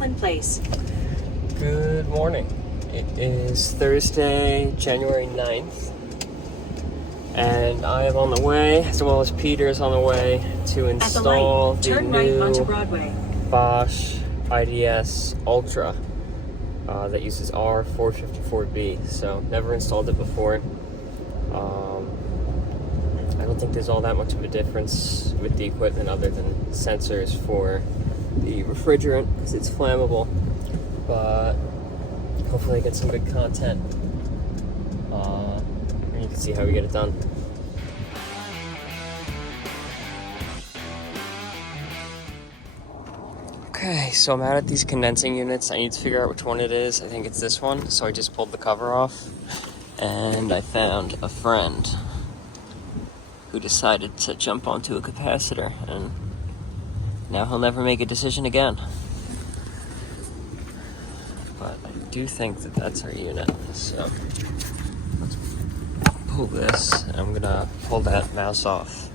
Franklin Place. Good morning. It is Thursday, January 9th, and I am on the way, as well as Peter is on the way, to install the new Bosch IDS Ultra that uses R454B. So, never installed it before. I don't think there's all that much of a difference with the equipment other than sensors for the refrigerant, because it's flammable, but hopefully I get some good content, and you can see how we get it done. Okay, so I'm out at these condensing units. I need to figure out which one it is. I think it's this one, so I just pulled the cover off, and I found a friend who decided to jump onto a capacitor, and now he'll never make a decision again. But I do think that that's our unit, so let's pull this. I'm gonna pull that mouse off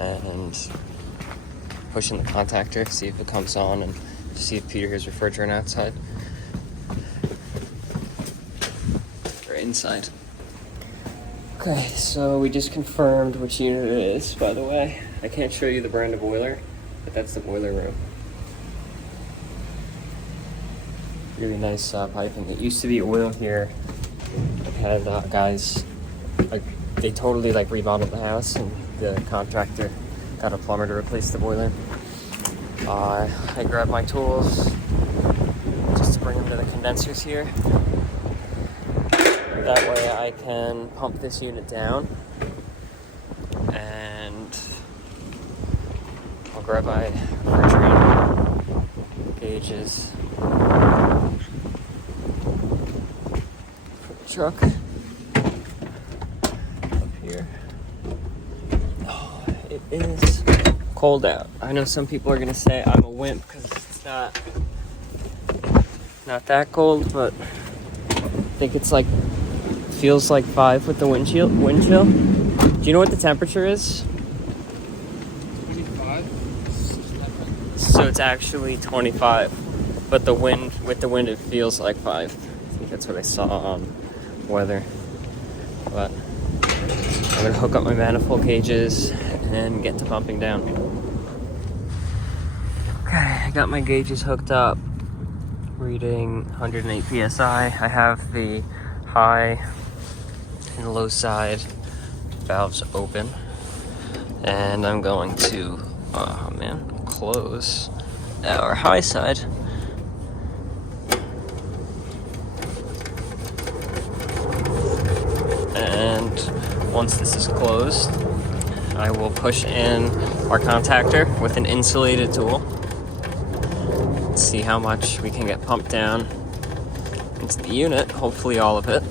and push in the contactor, see if it comes on, and see if Peter hears refrigerant outside or inside. Okay, so we just confirmed which unit it is, by the way. I can't show you the brand of boiler, but that's the boiler room. Really nice piping. It used to be oil here. I've had guys, they totally remodeled the house, and the contractor got a plumber to replace the boiler. I grabbed my tools just to bring them to the condensers here. That way I can pump this unit down, and I'll grab my refrigerant gauges for the truck up here. Oh, it is cold out. I know some people are gonna say I'm a wimp because it's not that cold, but I think it's feels like 5 with the wind chill. Do you know what the temperature is? 25. So it's actually 25, but with the wind it feels like 5. I think that's what I saw on weather. But I'm gonna hook up my manifold gauges and get to pumping down. Okay, I got my gauges hooked up, reading 108 psi. I have the high and low side valves open, and I'm going to close our high side. And once this is closed, I will push in our contactor with an insulated tool. See how much we can get pumped down into the unit, hopefully all of it,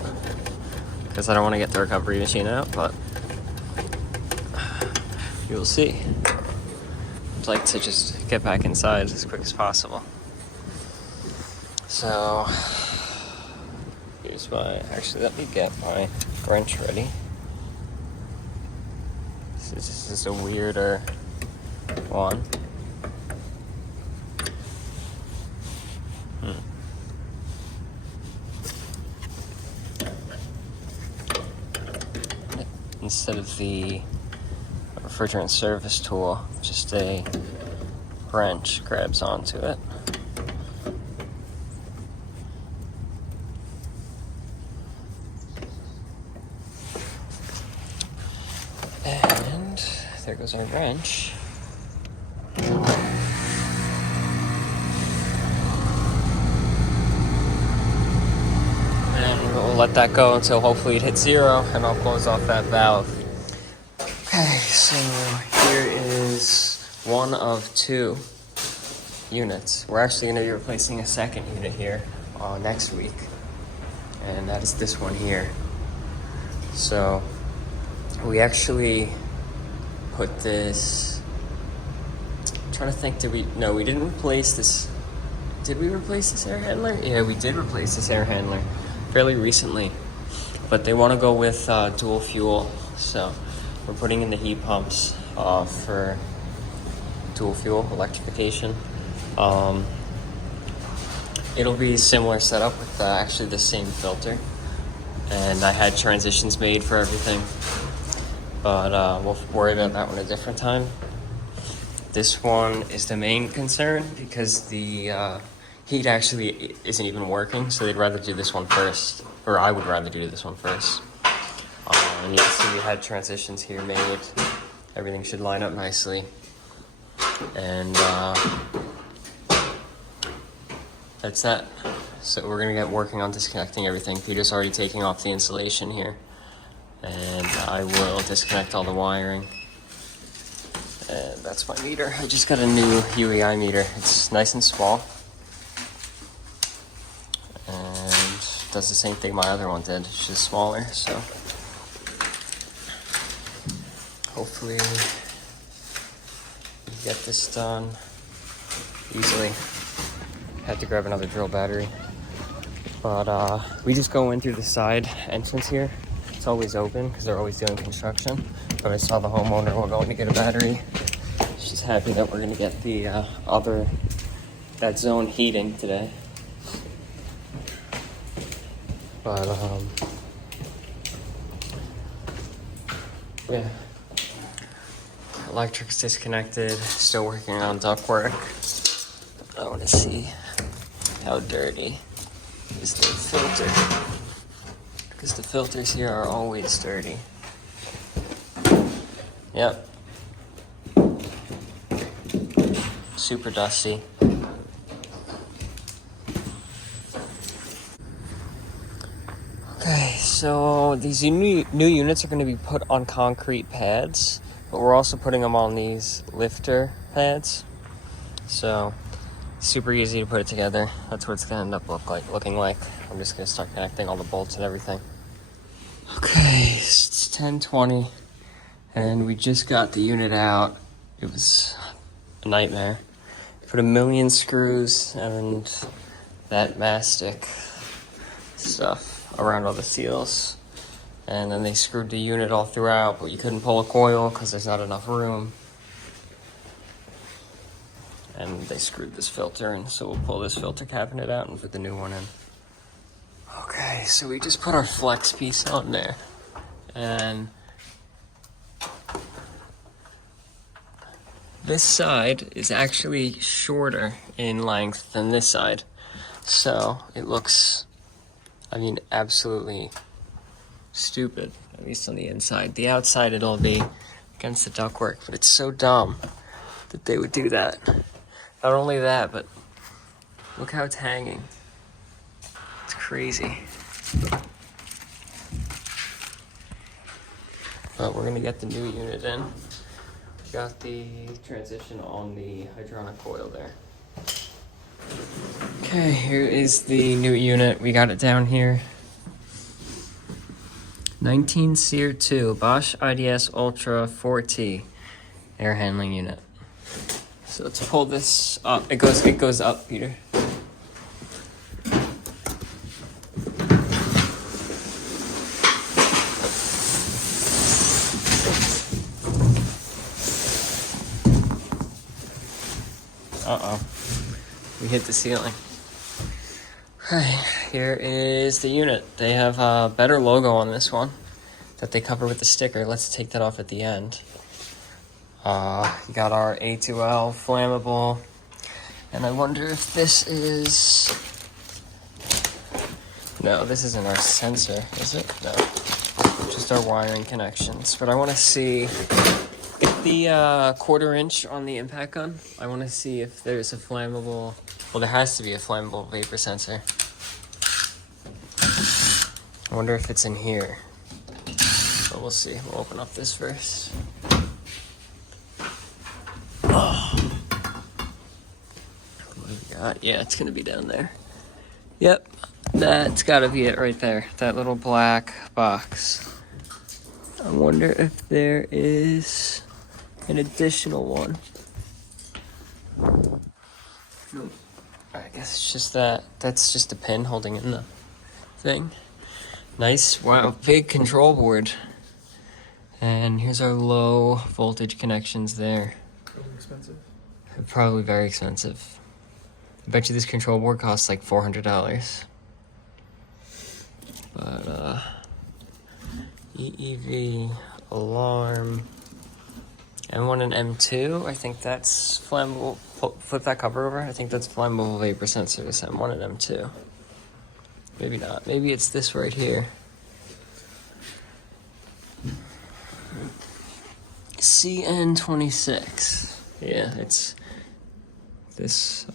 because I don't want to get the recovery machine out, but you'll see. I'd like to just get back inside as quick as possible. So, actually let me get my wrench ready. This is a weirder one. Instead of the refrigerant service tool, just a wrench grabs onto it. And there goes our wrench. We'll let that go until hopefully it hits 0, and I'll close off that valve. Okay, so here is one of 2 units. We're actually going to be replacing a second unit here next week, and that is this one here. So we actually put this, I'm trying to think, we didn't replace this. Did we replace this air handler? Yeah, we did replace this air handler fairly recently, but they want to go with dual fuel, so we're putting in the heat pumps for dual fuel electrification. it'll be similar setup with actually the same filter. And I had transitions made for everything. But we'll worry about that one a different time. This one is the main concern because the heat actually isn't even working, so they'd rather do this one first. Or I would rather do this one first. And you can see we had transitions here made. Everything should line up nicely. And that's that. So we're gonna get working on disconnecting everything. Peter's already taking off the insulation here. And I will disconnect all the wiring. And that's my meter. I just got a new UEI meter. It's nice and small. And does the same thing my other one did. It's just smaller, so hopefully we get this done easily. Had to grab another drill battery. But we just go in through the side entrance here. It's always open because they're always doing construction. But I saw the homeowner will going to get a battery. She's happy that we're gonna get the that zone heating today. But yeah. Electric's disconnected. Still working on ductwork. I want to see how dirty is the filter, because the filters here are always dirty. Yep. Super dusty. Okay, so these new units are going to be put on concrete pads, but we're also putting them on these lifter pads. So super easy to put it together. That's what it's going to end up looking like. I'm just going to start connecting all the bolts and everything. Okay, it's 10:20, and we just got the unit out. It was a nightmare. Put a million screws and that mastic stuff around all the seals. And then they screwed the unit all throughout, but you couldn't pull a coil because there's not enough room. And they screwed this filter in, so we'll pull this filter cabinet out and put the new one in. Okay, so we just put our flex piece on there. And this side is actually shorter in length than this side. So it looks, I mean, absolutely stupid, at least on the inside. The outside it'll be against the ductwork, but it's so dumb that they would do that. Not only that, but look how it's hanging. It's crazy. But we're gonna get the new unit in. We got the transition on the hydronic coil there. Okay, here is the new unit. We got it down here. 19 SEER 2 Bosch IDS Ultra 4T air handling unit. So let's pull this up. It goes up, Peter. Uh-oh. We hit the ceiling. Okay, here is the unit. They have a better logo on this one that they cover with the sticker. Let's take that off at the end. You got our A2L Flammable. And I wonder if this is... No, this isn't our sensor, is it? No. Just our wiring connections. But I want to see... Get the 1/4 inch on the impact gun. I want to see if there's a flammable... Well, there has to be a flammable vapor sensor. I wonder if it's in here. But we'll see. We'll open up this first. Oh. What do we got? Yeah, it's going to be down there. Yep. That's got to be it right there. That little black box. I wonder if there is an additional one. Nope. I guess it's just that. That's just a pin holding in the thing. Nice. Wow. Big control board. And here's our low voltage connections there. Probably expensive. Probably very expensive. I bet you this control board costs like $400. But, EEV, alarm, M1 and M2, I think that's flammable. Flip that cover over. I think that's flammable vapor sensors, M1 and M2. Maybe not. Maybe it's this right here. CN26. Yeah, it's this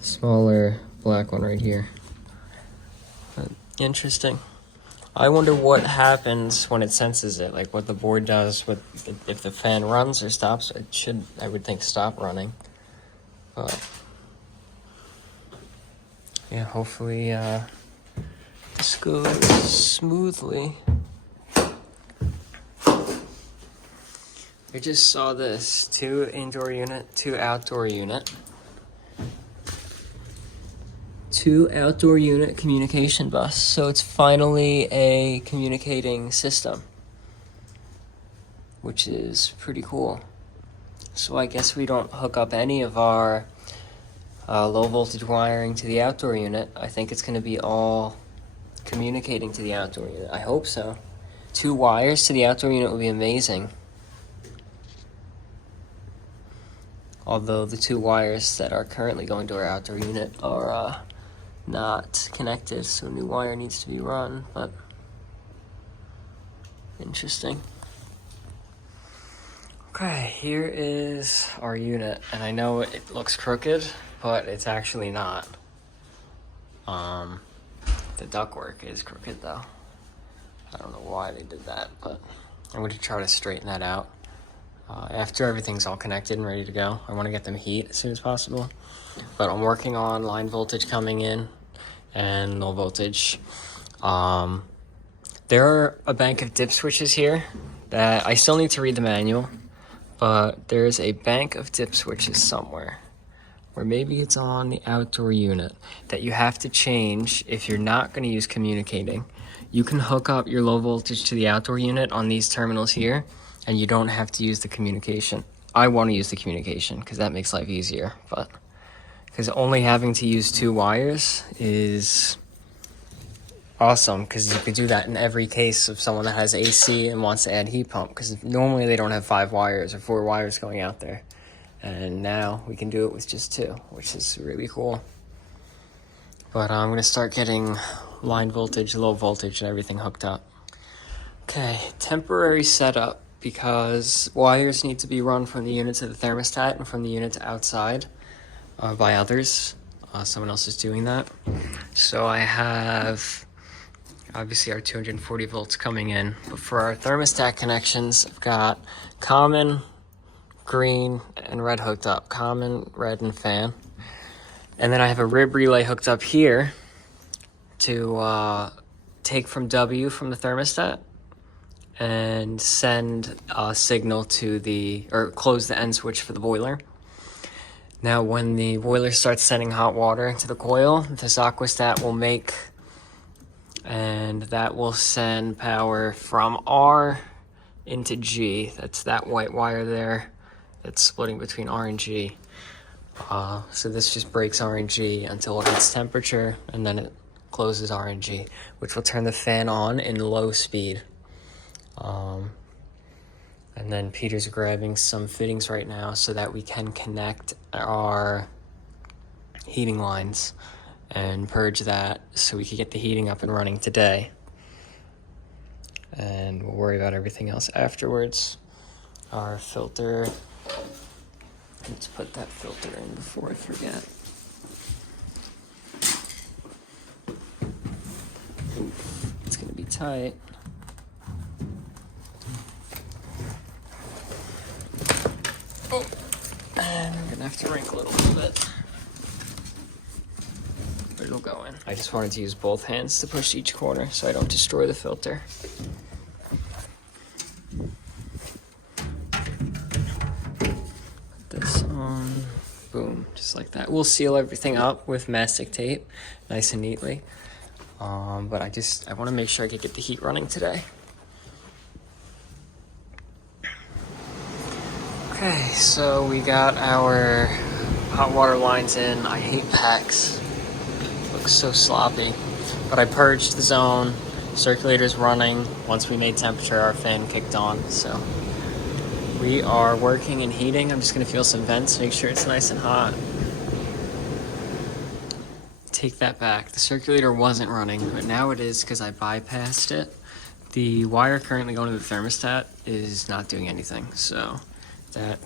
smaller black one right here. Interesting. I wonder what happens when it senses it, like what the board does with if the fan runs or stops. It should, I would think, stop running. But yeah, hopefully this goes smoothly. I just saw this 2 indoor unit, 2 outdoor unit. 2 outdoor unit communication bus. So it's finally a communicating system, which is pretty cool. So I guess we don't hook up any of our low voltage wiring to the outdoor unit. I think it's going to be all communicating to the outdoor unit. I hope so. 2 wires to the outdoor unit would be amazing. Although the 2 wires that are currently going to our outdoor unit are not connected, so a new wire needs to be run, but interesting. Okay, here is our unit, and I know it looks crooked, but it's actually not. The ductwork is crooked though. I don't know why they did that, but I'm going to try to straighten that out. After everything's all connected and ready to go, I want to get them heat as soon as possible. But I'm working on line voltage coming in and low voltage. There are a bank of dip switches here that I still need to read the manual, but there's a bank of dip switches somewhere, or maybe it's on the outdoor unit, that you have to change if you're not going to use communicating. You can hook up your low voltage to the outdoor unit on these terminals here, and you don't have to use the communication. I want to use the communication because that makes life easier, but because only having to use 2 wires is awesome, because you could do that in every case of someone that has AC and wants to add heat pump, because normally they don't have 5 wires or 4 wires going out there, and now we can do it with just 2, which is really cool. But I'm going to start getting line voltage, low voltage, and everything hooked up. Okay, temporary setup, because wires need to be run from the unit to the thermostat and from the unit to outside by others. Someone else is doing that. So I have obviously our 240 volts coming in, but for our thermostat connections, I've got common, green, and red hooked up. Common, red, and fan. And then I have a rib relay hooked up here to take from W from the thermostat and send a signal to or close the end switch for the boiler. Now when the boiler starts sending hot water to the coil, this aquastat will make, and that will send power from R into G. That's that white wire there that's splitting between R and G. So this just breaks R and G until it hits temperature, and then it closes R and G, which will turn the fan on in low speed. And then Peter's grabbing some fittings right now so that we can connect our heating lines and purge that so we can get the heating up and running today. And we'll worry about everything else afterwards. Our filter, let's put that filter in before I forget. Oof, it's gonna be tight. Oh, and I'm gonna have to wrinkle it a little bit, but it'll go in. I just wanted to use both hands to push each corner so I don't destroy the filter. Put this on, boom, just like that. We'll seal everything up with mastic tape, nice and neatly. But I want to make sure I can get the heat running today. Okay, so we got our Hot water lines in. I hate packs. Looks so sloppy. But I purged the zone. Circulator's running. Once we made temperature, our fan kicked on. So we are working and heating. I'm just gonna feel some vents, make sure it's nice and hot. Take that back. The circulator wasn't running, but now it is because I bypassed it. The wire currently going to the thermostat is not doing anything, so that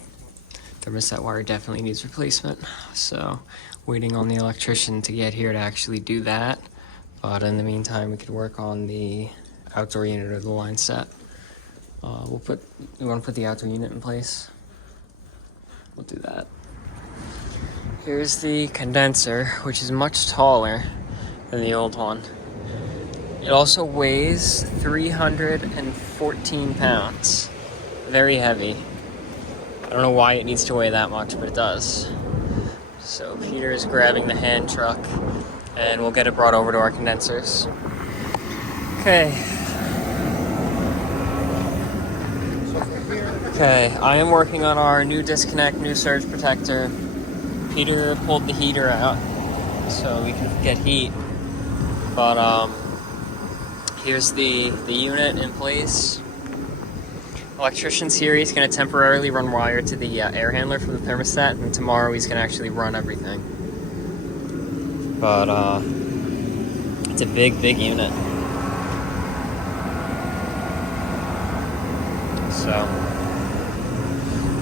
thermostat wire definitely needs replacement. So waiting on the electrician to get here to actually do that. But in the meantime, we could work on the outdoor unit or the line set. We want to put the outdoor unit in place. We'll do that. Here's the condenser, which is much taller than the old one. It also weighs 314 pounds. Very heavy. I don't know why it needs to weigh that much, but it does. So Peter is grabbing the hand truck, and we'll get it brought over to our condensers. Okay. Okay, I am working on our new disconnect, new surge protector. Peter pulled the heater out so we can get heat. But here's the unit in place. Electrician's here. He's going to temporarily run wire to the air handler for the thermostat, and tomorrow he's going to actually run everything. But it's a big unit. So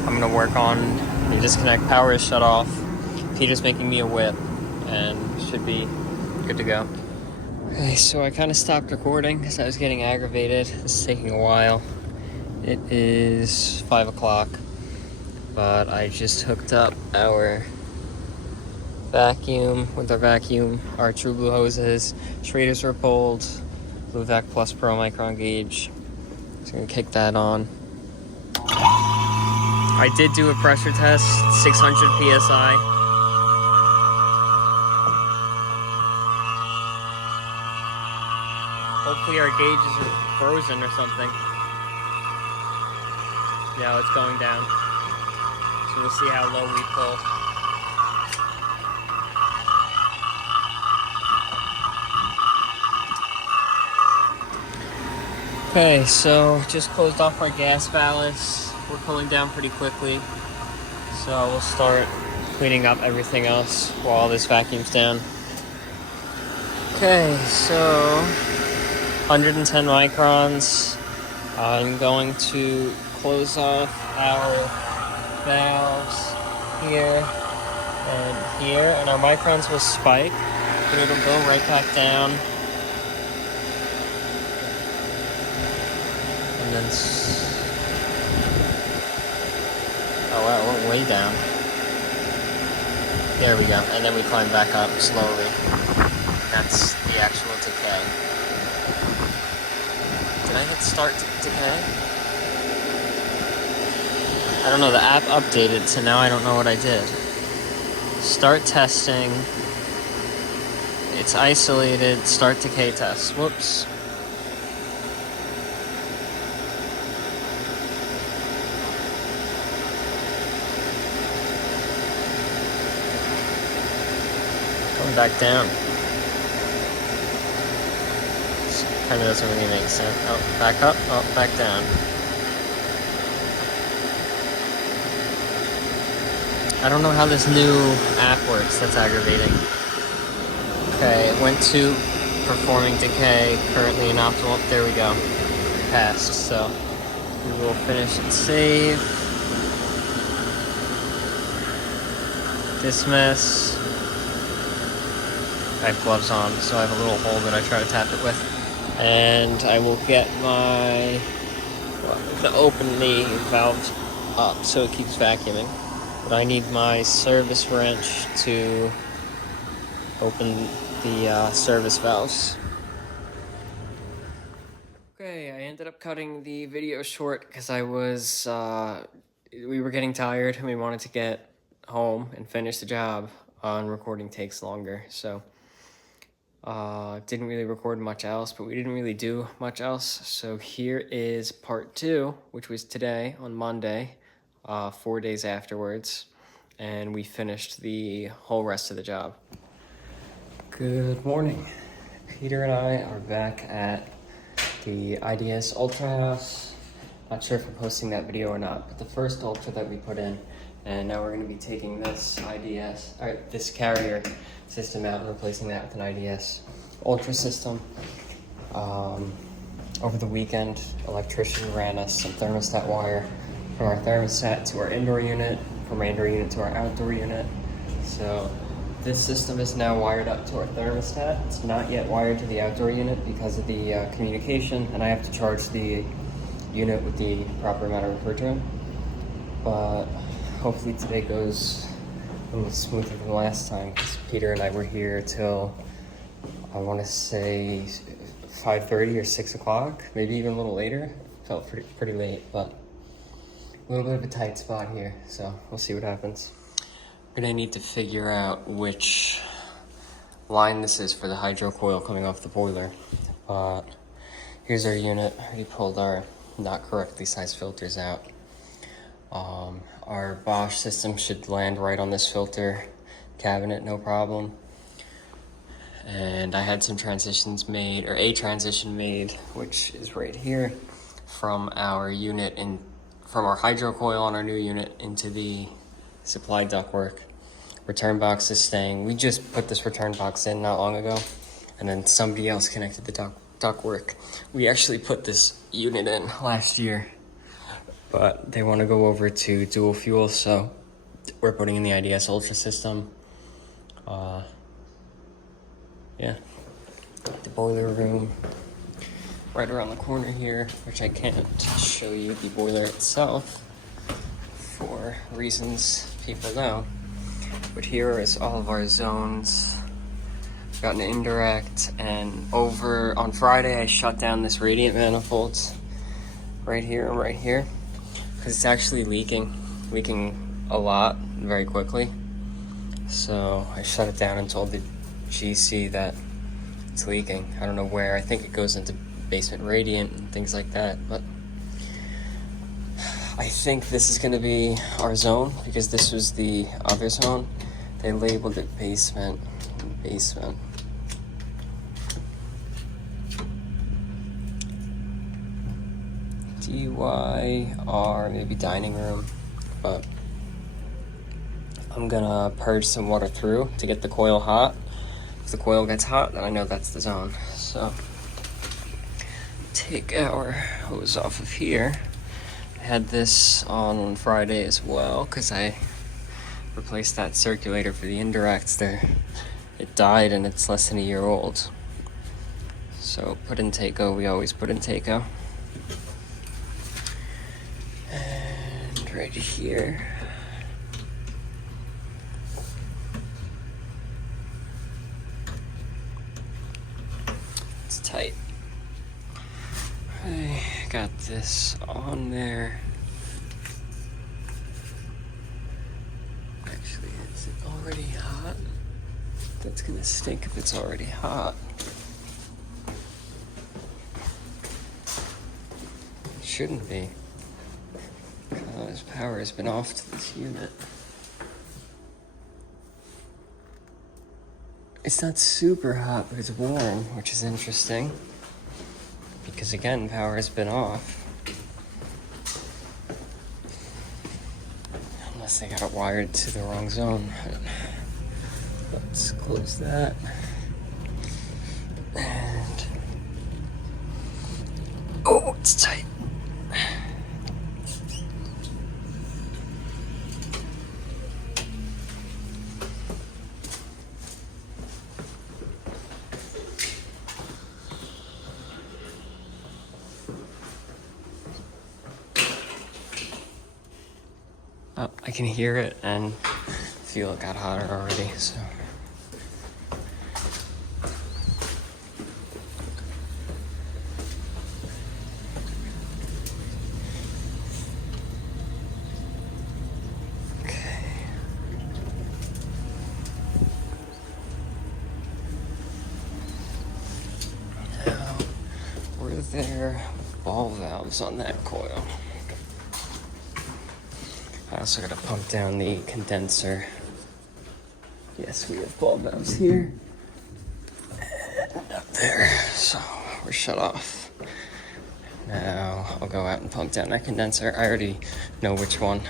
I'm going to work on the disconnect. Power is shut off. Peter's making me a whip, and should be good to go. Okay, so I kind of stopped recording because I was getting aggravated. This is taking a while. It is 5 o'clock, but I just hooked up our vacuum with our vacuum, our True Blue hoses. Schraders were pulled, Blue Vac Plus Pro micron gauge. Just gonna kick that on. I did do a pressure test, 600 PSI. Hopefully our gauges are frozen or something. Yeah, it's going down. So we'll see how low we pull. Okay, so just closed off our gas ballast. We're cooling down pretty quickly. So we'll start cleaning up everything else while this vacuum's down. Okay, so 110 microns. I'm going to close off our valves here and here, and our microns will spike, but it'll go right back down. And then, oh wow, we're way down. There we go, and then we climb back up slowly. That's the actual decay. Did I hit start decay? I don't know, the app updated, so now I don't know what I did. Start testing. It's isolated. Start decay test. Whoops. Going back down. This kind of doesn't really make sense. Oh, back up. Oh, back down. I don't know how this new app works. That's aggravating. Okay, it went to performing decay, currently in optimal. There we go. Passed. So we will finish and save. Dismiss. I have gloves on, so I have a little hole that I try to tap it with. And I will get my, I'm gonna open the valve up so it keeps vacuuming. But I need my service wrench to open the service valves. Okay, I ended up cutting the video short because I was, we were getting tired and we wanted to get home and finish the job. And recording takes longer, so didn't really record much else, but we didn't really do much else. So here is part 2, which was today on Monday, 4 days afterwards. and we finished the whole rest of the job. Good morning. Peter and I are back at the IDS Ultra House. Not sure if we're posting that video or not, but the first Ultra that we put in, and now we're going to be taking this this carrier system out and replacing that with an IDS Ultra system. Over the weekend, electrician ran us some thermostat wire from our thermostat to our indoor unit, from our indoor unit to our outdoor unit. So this system is now wired up to our thermostat. It's not yet wired to the outdoor unit because of the communication, and I have to charge the unit with the proper amount of refrigerant. But hopefully today goes a little smoother than last time, because Peter and I were here till, I want to say 5:30 or 6 o'clock, maybe even a little later. Felt pretty late, but a little bit of a tight spot here, so we'll see what happens. We're gonna need to figure out which line this is for the hydro coil coming off the boiler. But here's our unit. We pulled our not correctly sized filters out. Our Bosch system should land right on this filter cabinet, no problem. And I had some transitions made, or a transition made, which is right here, from our unit from our hydro coil on our new unit into the supply ductwork. Return box is staying. We just put this return box in not long ago, and then somebody else connected the ductwork. We actually put this unit in last year, but they want to go over to dual fuel, so we're putting in the IDS Ultra system. Yeah, the boiler room right around the corner here, which I can't show you the boiler itself for reasons people know. But here is all of our zones. We've got an indirect, and over on Friday I shut down this radiant manifold right here and right here because it's actually leaking a lot very quickly. So I shut it down and told the GC that it's leaking. I don't know where. I think it goes into basement radiant and things like that, but I think this is going to be our zone because this was the other zone. They labeled it basement. DYR, maybe dining room, but I'm gonna purge some water through to get the coil hot. If the coil gets hot, then I know that's the zone. So take our hose off of here. I had this on Friday as well because I replaced that circulator for the indirects there. It died and it's less than a year old. So put in Taco, we always put in Taco. And right here. It's tight. I got this on there. Actually, is it already hot? That's gonna stink if it's already hot. It shouldn't be, because power has been off to this unit. It's not super hot, but it's warm, which is interesting. Because again, power has been off. Unless they got it wired to the wrong zone. Let's close that. And oh, it's tight. Oh, I can hear it and feel it got hotter already, so. Okay. Now, were there ball valves on that coil? also gotta pump down the condenser. Yes, we have ball valves here and up there, so we're shut off. Now I'll go out and pump down that condenser. I already know which one.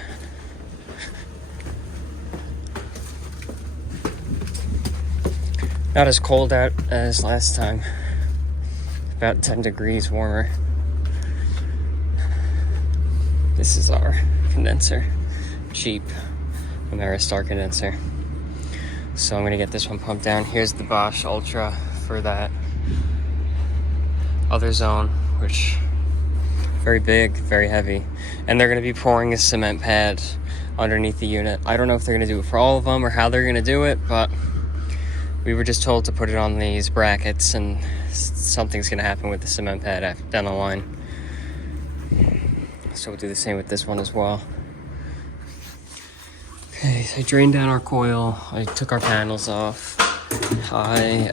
Not as cold out as last time. About 10 degrees warmer. This is our condenser. Cheap Ameristar condenser. So I'm gonna get this one pumped down. Here's the Bosch Ultra for that other zone, which very big, very heavy. And they're gonna be pouring a cement pad underneath the unit. I don't know if they're gonna do it for all of them or how they're gonna do it, but we were just told to put it on these brackets, and something's gonna happen with the cement pad down the line. So we'll do the same with this one as well. Okay, so I drained down our coil. I took our panels off. I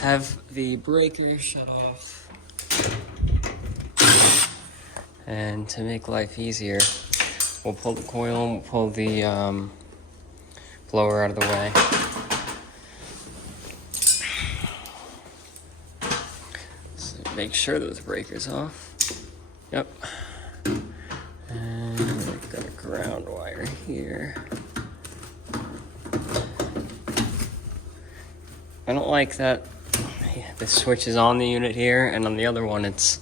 have the breaker shut off. And to make life easier, we'll pull the coil and we'll pull the blower out of the way. Make sure that the breaker's off. Yep. And we've got a ground wire here. I don't like that the switch is on the unit here, and on the other one it's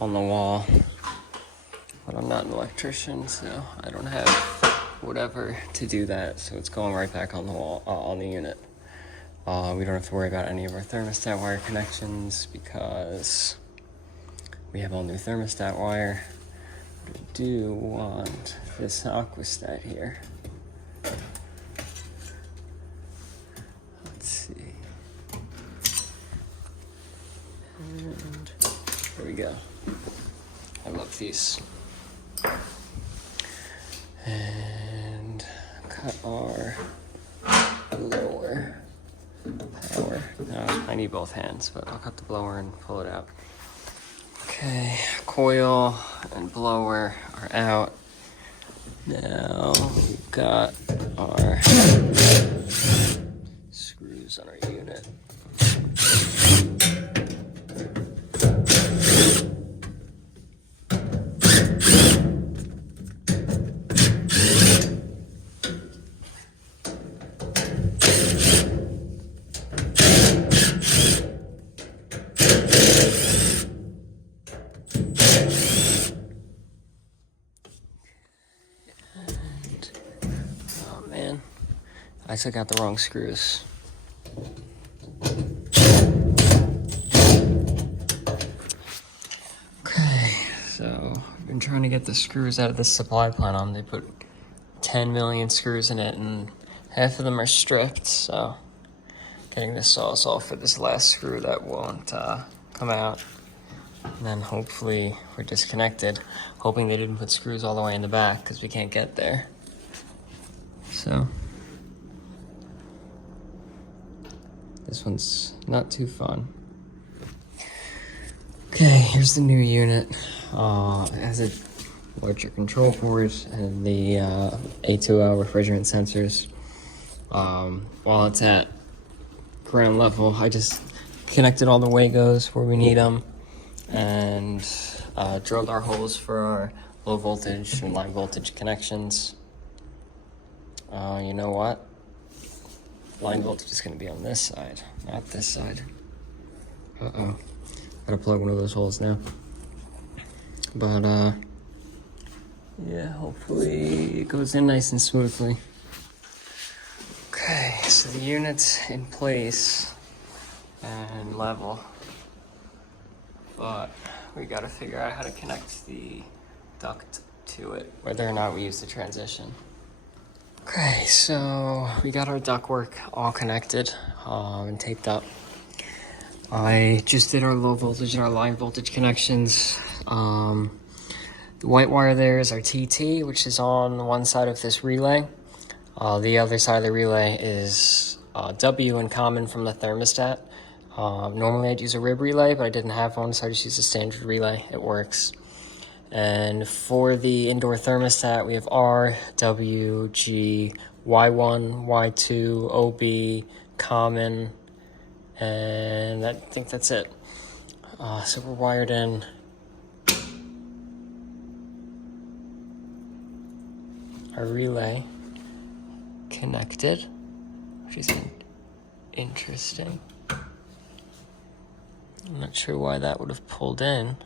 on the wall. But I'm not an electrician, so I don't have whatever to do that. So it's going right back on the wall, on the unit. We don't have to worry about any of our thermostat wire connections because we have all new thermostat wire. I do want this aquastat here. Let's see. And there we go. I love these. And cut our blower. Power. No, I need both hands, but I'll cut the blower and pull it out. Okay, coil and blower are out. Now we've got our screws on our unit. I took out the wrong screws. Okay, so I've been trying to get the screws out of this supply plant. They put 10 million screws in it, and half of them are stripped, so getting the sauce off for this last screw that won't come out. And then hopefully we're disconnected, hoping they didn't put screws all the way in the back because we can't get there. So this one's not too fun. Okay, here's the new unit. It has a larger control board and the A2L refrigerant sensors. While it's at ground level, I just connected all the Wagos where we need them and drilled our holes for our low voltage and line voltage connections. You know what? Line voltage is going to be on this side, not this side. Uh-oh. Gotta plug one of those holes now. But, yeah, hopefully it goes in nice and smoothly. Okay, so the unit's in place and level. But we gotta figure out how to connect the duct to it, whether or not we use the transition. Okay, so we got our ductwork all connected and taped up. I just did our low voltage and our line voltage connections. The white wire there is our TT, which is on one side of this relay. The other side of the relay is W in common from the thermostat. Normally I'd use a rib relay, but I didn't have one, so I just used a standard relay. It works. And for the indoor thermostat, we have R, W, G, Y1, Y2, OB, common, and I think that's it. So we're wired in. Our relay connected, which is interesting. I'm not sure why that would have pulled in.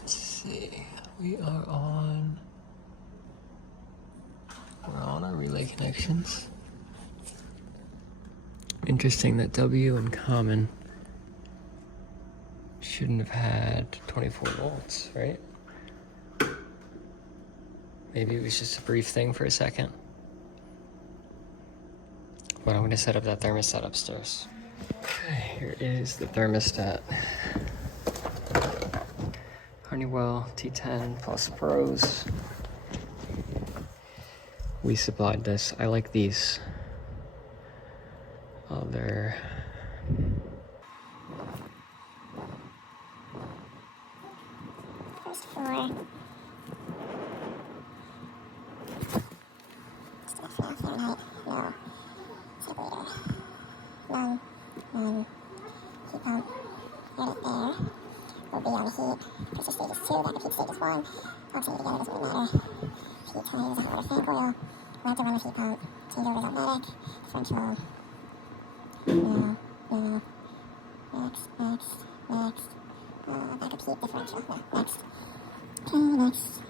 Let's see. We're on our relay connections. Interesting that W and common shouldn't have had 24 volts, right? Maybe it was just a brief thing for a second. But I'm going to set up that thermostat upstairs. Okay, here is the thermostat. Honeywell T10 Plus Pros. We supplied this. I like these. Oh, they're... First floor. Stuff now, Fahrenheit. No. Separator. None. Heat pump. Get it there. Will be on the heat. Pressure stage is 2, vacuum heat stage is 1. Alternating together doesn't really matter. Heat time is a hot water fan coil. We'll have to run the heat pump. Changeover is automatic. Differential. No. Next. Backup heat differential. No. Next. Okay, next.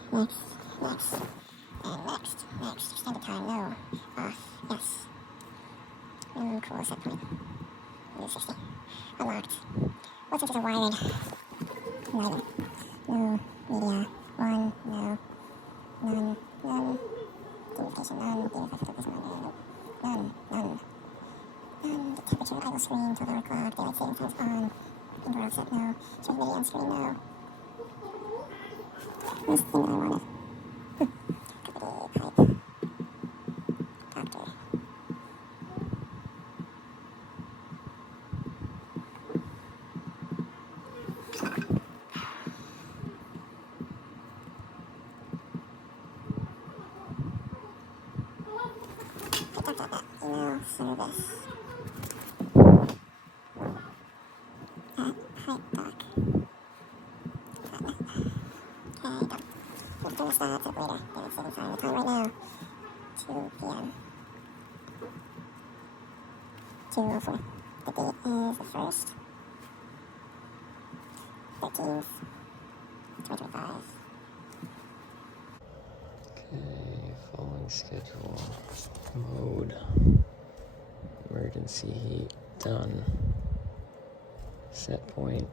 And next. Extended time. No. Off. Yes. Cool set point. 60. Unlocked. All switches are wired. Lighting. No. Media. 1. No. None. Dehumidification. None. None. The temperature idle screen. 12 hour clock. Daylight saving times on. Indoor offset. No. Show video on screen. No. Last thing that I wanted. Company pipe. Doctor. Email service. At pipe dock. Okay, done. We'll finish that up later. Daylight saving time. The time right now, 2 p.m. 2:04. The date is the 1st. 13th. 2025. Okay, following schedule. Mode. Emergency heat. Done. Set point.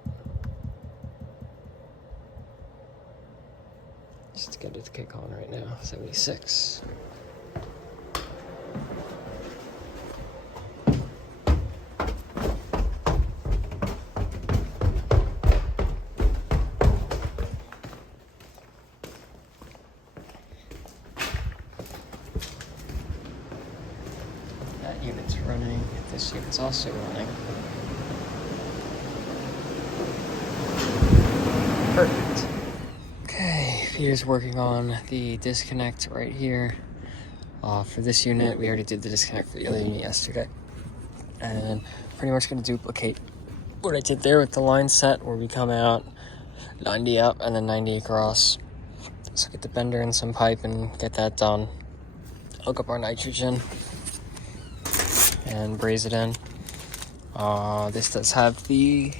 Just get it to kick on right now. 76. That unit's running. This unit's also running. Perfect. Okay, Peter's working on the disconnect right here. For this unit, we already did the disconnect for the other unit yesterday. And pretty much going to duplicate what I did there with the line set, where we come out 90 up and then 90 across. So get the bender and some pipe and get that done. Hook up our nitrogen and braze it in. This does have the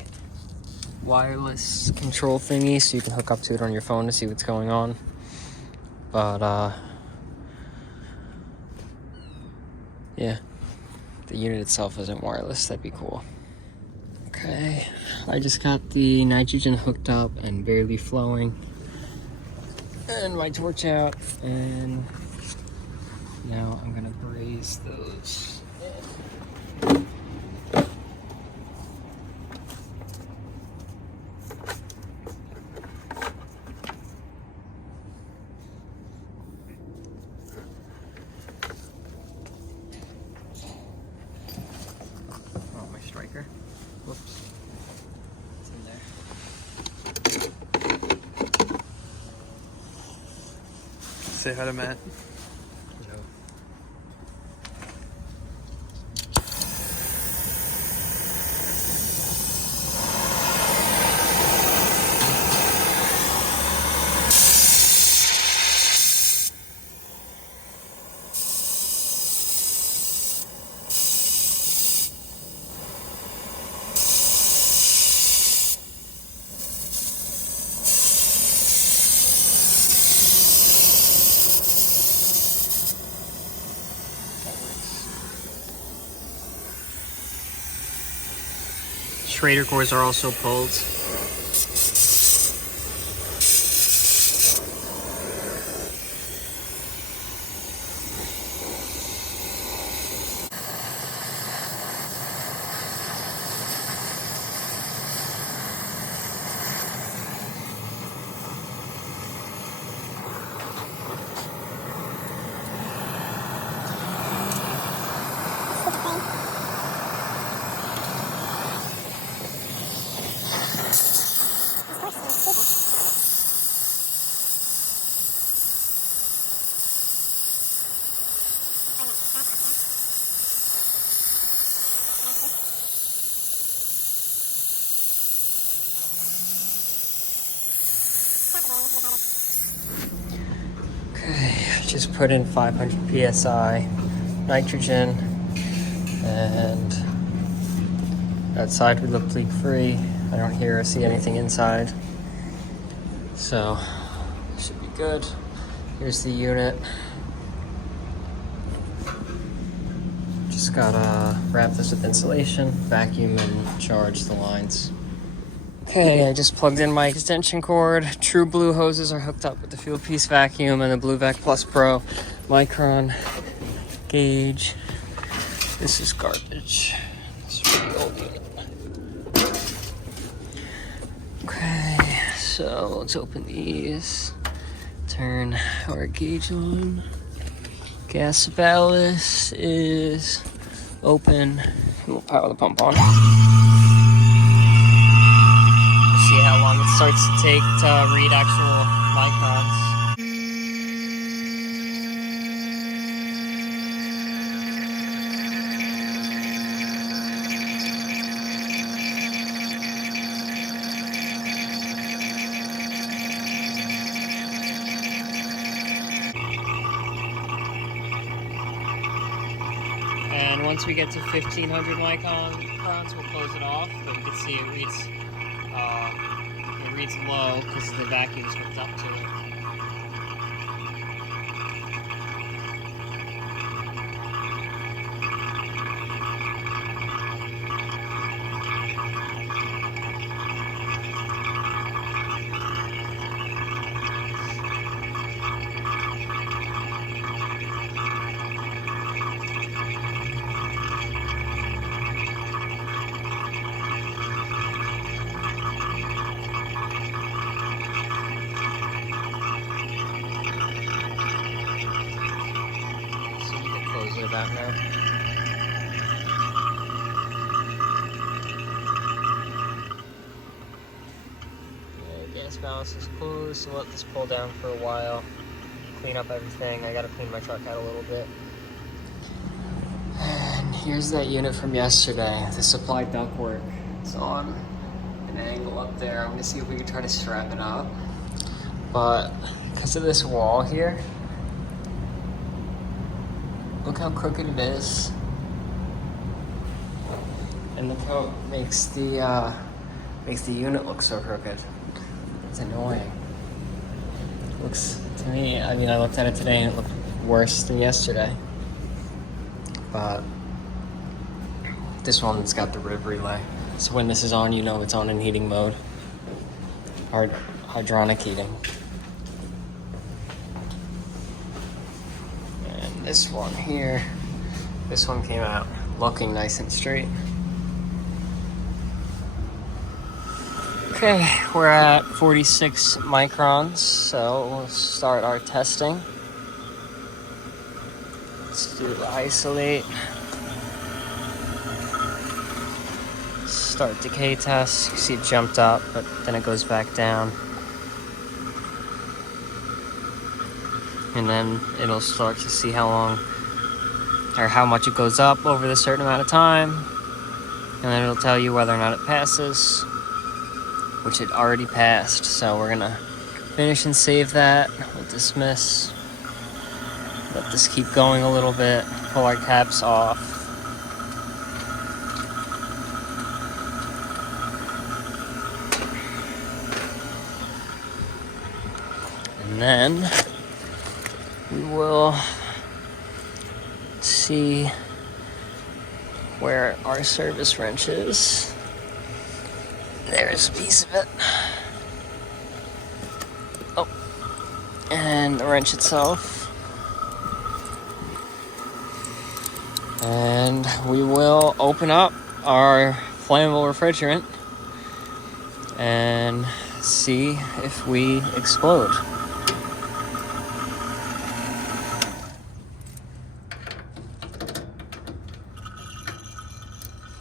wireless control thingy, so you can hook up to it on your phone to see what's going on. But yeah, the unit itself isn't wireless. That'd be cool. Okay, I just got the nitrogen hooked up and barely flowing, and my torch out, and now I'm gonna braze those. say hi to Matt. Schrader cores are also pulled. Okay, just put in 500 psi nitrogen, and outside we look leak free. I don't hear or see anything inside, so should be good. Here's the unit. Just gotta wrap this with insulation, vacuum, and charge the lines. Okay, I just plugged in my extension cord. True Blue hoses are hooked up with the Fuel Piece vacuum and the Blue Vac Plus Pro micron gauge. This is garbage. This is really old unit. Okay, so let's open these. Turn our gauge on. Gas ballast is open. We'll power the pump on. See how long it starts to take to read actual microns. And once we get to 1500 microns, we'll close it off. But you can see it reads low because the vacuum's hooked up to it. About now. Gas balance is closed, so let this pull down for a while. Clean up everything. I gotta clean my truck out a little bit. And here's that unit from yesterday. The supply ductwork. It's on an angle up there. I'm gonna see if we can try to strap it up. But because of this wall here, look how crooked it is, and look how it makes the unit look so crooked. It's annoying. Looks to me. I mean, I looked at it today and it looked worse than yesterday. But this one's got the rib relay, so when this is on, you know it's on in heating mode. Hydronic heating. This one here, this one came out looking nice and straight. Okay, we're at 46 microns, so we'll start our testing. Let's do the isolate. Start decay test. You see it jumped up, but then it goes back down. and then it'll start to see how long or how much it goes up over a certain amount of time, and then it'll tell you whether or not it passes, which it already passed. So we're gonna finish and save that. We'll dismiss, let this keep going a little bit, pull our caps off. And then we will see where our service wrench is. There's a piece of it. Oh, and the wrench itself. And we will open up our flammable refrigerant and see if we explode.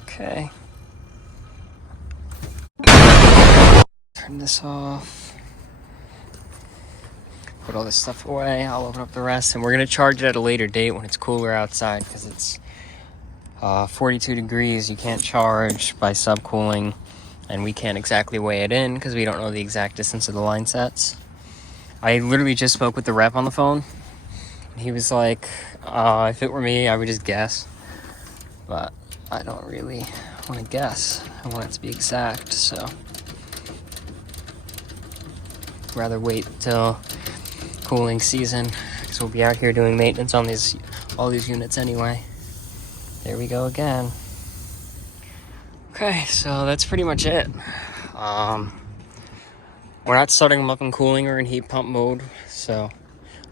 Okay. Turn this off. Put all this stuff away. I'll open up the rest, and we're gonna charge it at a later date when it's cooler outside, because it's 42 degrees. You can't charge by subcooling, and we can't exactly weigh it in because we don't know the exact distance of the line sets. I literally just spoke with the rep on the phone. He was like, if it were me, I would just guess, but I don't really want to guess. I want it to be exact, so rather wait till cooling season, because we'll be out here doing maintenance on all these units anyway. There we go again. Okay, so that's pretty much it. We're not starting them up in cooling or in heat pump mode, so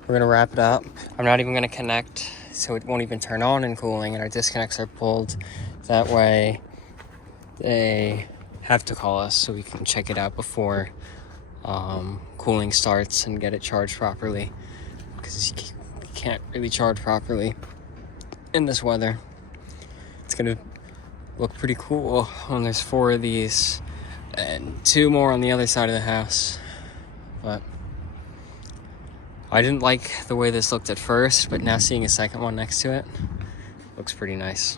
we're gonna wrap it up. I'm not even gonna connect, so it won't even turn on in cooling, and our disconnects are pulled. That way they have to call us so we can check it out before cooling starts and get it charged properly, because you can't really charge properly in this weather. It's gonna look pretty cool when there's 4 of these and 2 more on the other side of the house. But I didn't like the way this looked at first, but now seeing a second one next to it looks pretty nice.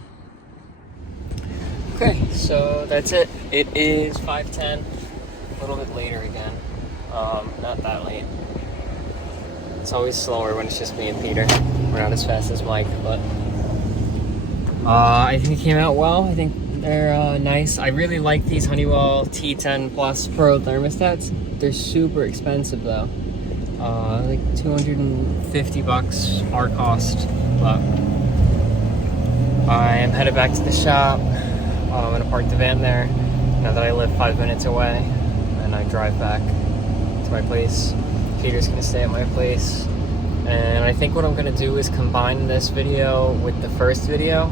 Okay, so that's it. It is 5:10, a little bit later again. Not that late. It's always slower when it's just me and Peter. We're not as fast as Mike, but I think it came out well. I think they're nice. I really like these Honeywell T10 Plus Pro thermostats. They're super expensive though. Like $250 our cost, but I am headed back to the shop. I'm gonna park the van there now that I live 5 minutes away, and I drive back to my place. Peter's gonna stay at my place, and I think what I'm gonna do is combine this video with the first video.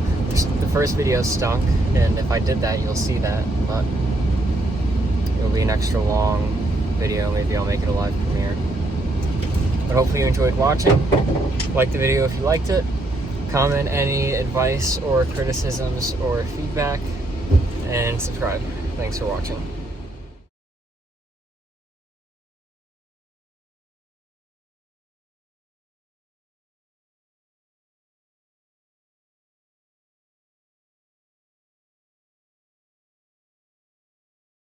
The first video stunk, and if I did that, you'll see that, but it'll be an extra long video. Maybe I'll make it a live premiere. But hopefully you enjoyed watching. Like the video if you liked it. Comment any advice or criticisms or feedback, and subscribe. Thanks for watching.